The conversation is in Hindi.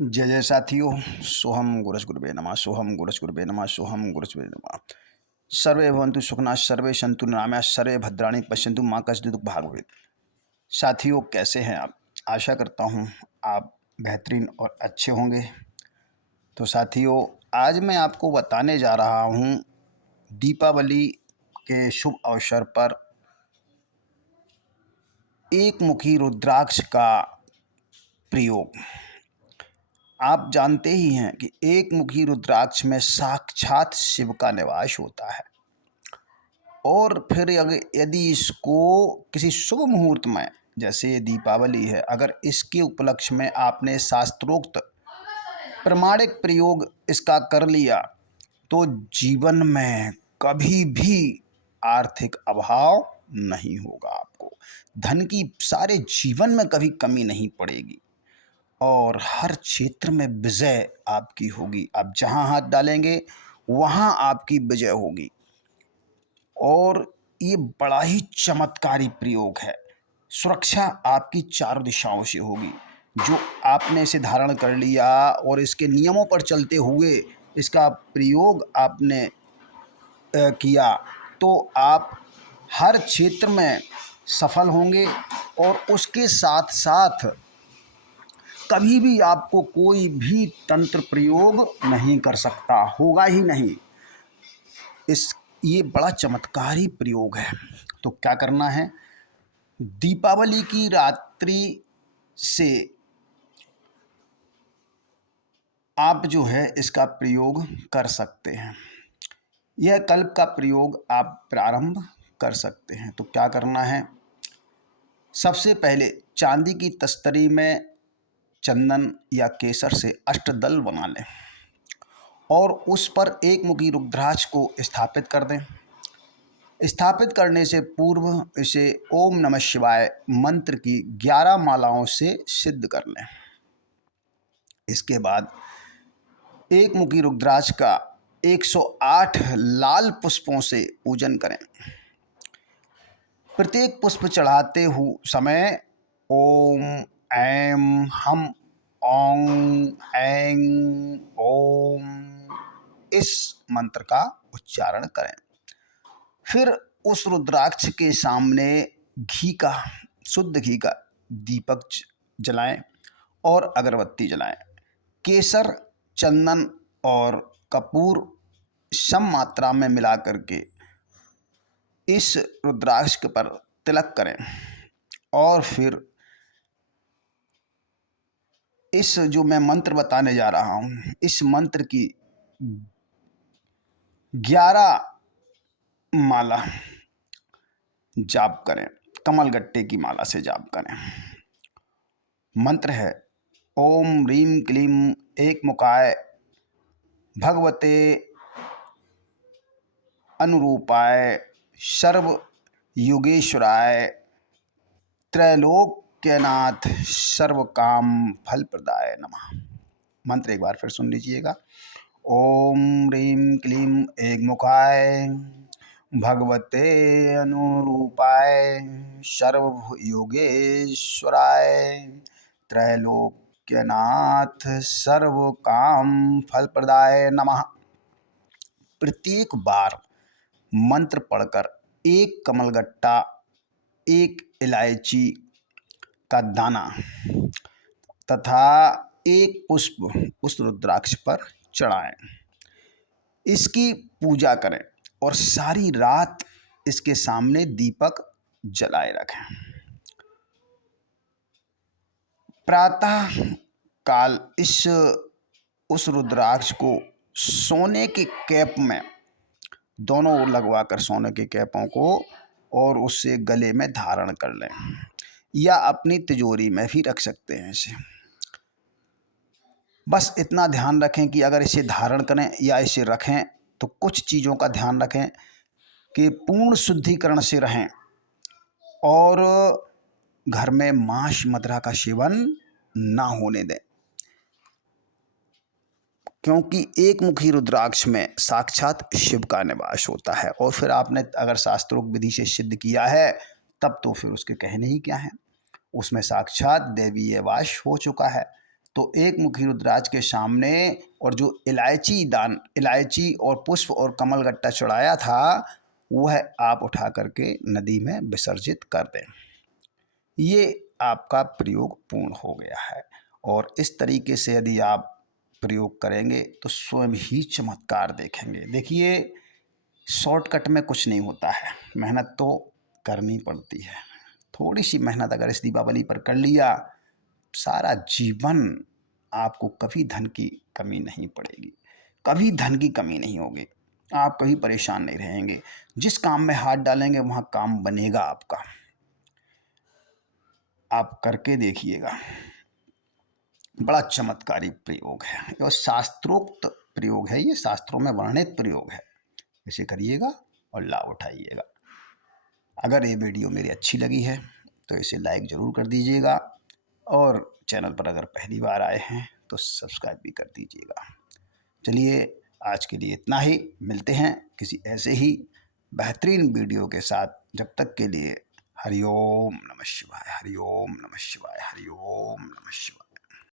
जय जय साथियों। सोहम गुरज गुरुवे नमः। सोहम गुरज गुरुवे नमः। सोहम गुरज गुरुवे नमः। सर्वे भवन्तु सुखिनः, सर्वे सन्तु निरामयाः, सर्वे भद्राणि पश्यन्तु मा कश्चित् दुःख भाग् भवेत्। साथियों, कैसे हैं आप? आशा करता हूँ आप बेहतरीन और अच्छे होंगे। तो साथियों, आज मैं आपको बताने जा रहा हूँ दीपावली के शुभ अवसर पर एक मुखी रुद्राक्ष का प्रयोग। आप जानते ही हैं कि एक मुखी रुद्राक्ष में साक्षात शिव का निवास होता है। और फिर यदि इसको किसी शुभ मुहूर्त में, जैसे ये दीपावली है, अगर इसके उपलक्ष्य में आपने शास्त्रोक्त प्रमाणिक प्रयोग इसका कर लिया तो जीवन में कभी भी आर्थिक अभाव नहीं होगा। आपको धन की सारे जीवन में कभी कमी नहीं पड़ेगी और हर क्षेत्र में विजय आपकी होगी। आप जहां हाथ डालेंगे वहां आपकी विजय होगी। और ये बड़ा ही चमत्कारी प्रयोग है। सुरक्षा आपकी चारों दिशाओं से होगी। जो आपने इसे धारण कर लिया और इसके नियमों पर चलते हुए इसका प्रयोग आपने किया तो आप हर क्षेत्र में सफल होंगे। और उसके साथ साथ कभी भी आपको कोई भी तंत्र प्रयोग नहीं कर सकता, होगा ही नहीं। ये बड़ा चमत्कारी प्रयोग है। तो क्या करना है, दीपावली की रात्रि से आप जो है इसका प्रयोग कर सकते हैं। यह कल्प का प्रयोग आप प्रारंभ कर सकते हैं। तो क्या करना है, सबसे पहले चांदी की तस्तरी में चंदन या केसर से अष्टदल बना लें और उस पर एक मुखी रुद्राक्ष को स्थापित कर दें। स्थापित करने से पूर्व इसे ओम नमः शिवाय मंत्र की 11 मालाओं से सिद्ध कर लें। इसके बाद एक मुखी रुद्राक्ष का 108 लाल पुष्पों से पूजन करें। प्रत्येक पुष्प चढ़ाते हुए समय ओम ऐम हम ओं ऐं ओम इस मंत्र का उच्चारण करें। फिर उस रुद्राक्ष के सामने घी का, शुद्ध घी का दीपक जलाएं और अगरबत्ती जलाएं। केसर, चंदन और कपूर सम मात्रा में मिला करके इस रुद्राक्ष पर तिलक करें और फिर इस जो मैं मंत्र बताने जा रहा हूँ, इस मंत्र की 11 माला जाप करें। कमलगट्टे की माला से जाप करें। मंत्र है ओम ह्रीं क्लीं एक मुखाय भगवते अनुरूपाय सर्व युगेश्वराय त्रैलोक्यनाथ सर्व काम फल प्रदाय नमः। मंत्र एक बार फिर सुन लीजिएगा। ओम ह्रीं क्लीं एक मुखाय भगवते अनुरूपाय सर्व योगेश्वराय त्रैलोक्यनाथ सर्व काम फल प्रदाय नमः। प्रत्येक बार मंत्र पढ़कर एक कमलगट्टा, एक इलायची का दाना तथा एक पुष्प उस रुद्राक्ष पर चढ़ाएं। इसकी पूजा करें और सारी रात इसके सामने दीपक जलाए रखें। प्रातः काल उस रुद्राक्ष को सोने के कैप में दोनों ओर लगवाकर, सोने के कैपों को, और उससे गले में धारण कर लें या अपनी तिजोरी में भी रख सकते हैं इसे। बस इतना ध्यान रखें कि अगर इसे धारण करें या इसे रखें तो कुछ चीज़ों का ध्यान रखें कि पूर्ण शुद्धिकरण से रहें और घर में मांस मदिरा का सेवन ना होने दें, क्योंकि एक मुखी रुद्राक्ष में साक्षात शिव का निवास होता है। और फिर आपने अगर शास्त्रोक्त विधि से सिद्ध किया है तब तो फिर उसके कहने ही क्या है, उसमें साक्षात दैवीय वास हो चुका है। तो एक मुखी रुद्राक्ष के सामने और जो इलायची और पुष्प और कमल गट्टा चढ़ाया था वह आप उठा करके नदी में विसर्जित कर दें। ये आपका प्रयोग पूर्ण हो गया है। और इस तरीके से यदि आप प्रयोग करेंगे तो स्वयं ही चमत्कार देखेंगे। देखिए, शॉर्टकट में कुछ नहीं होता है, मेहनत तो करनी पड़ती है। थोड़ी सी मेहनत अगर इस दीपावली पर कर लिया, सारा जीवन आपको कभी धन की कमी नहीं पड़ेगी, कभी धन की कमी नहीं होगी, आप कभी परेशान नहीं रहेंगे। जिस काम में हाथ डालेंगे वहाँ काम बनेगा आपका। आप करके देखिएगा, बड़ा चमत्कारी प्रयोग है और शास्त्रोक्त प्रयोग है, ये शास्त्रों में वर्णित प्रयोग है। इसे करिएगा और लाभ उठाइएगा। अगर ये वीडियो मेरी अच्छी लगी है तो इसे लाइक ज़रूर कर दीजिएगा और चैनल पर अगर पहली बार आए हैं तो सब्सक्राइब भी कर दीजिएगा। चलिए, आज के लिए इतना ही। मिलते हैं किसी ऐसे ही बेहतरीन वीडियो के साथ। जब तक के लिए हरिओम नमः शिवाय, हरिओम नमः शिवाय, हरिओम नमः शिवाय।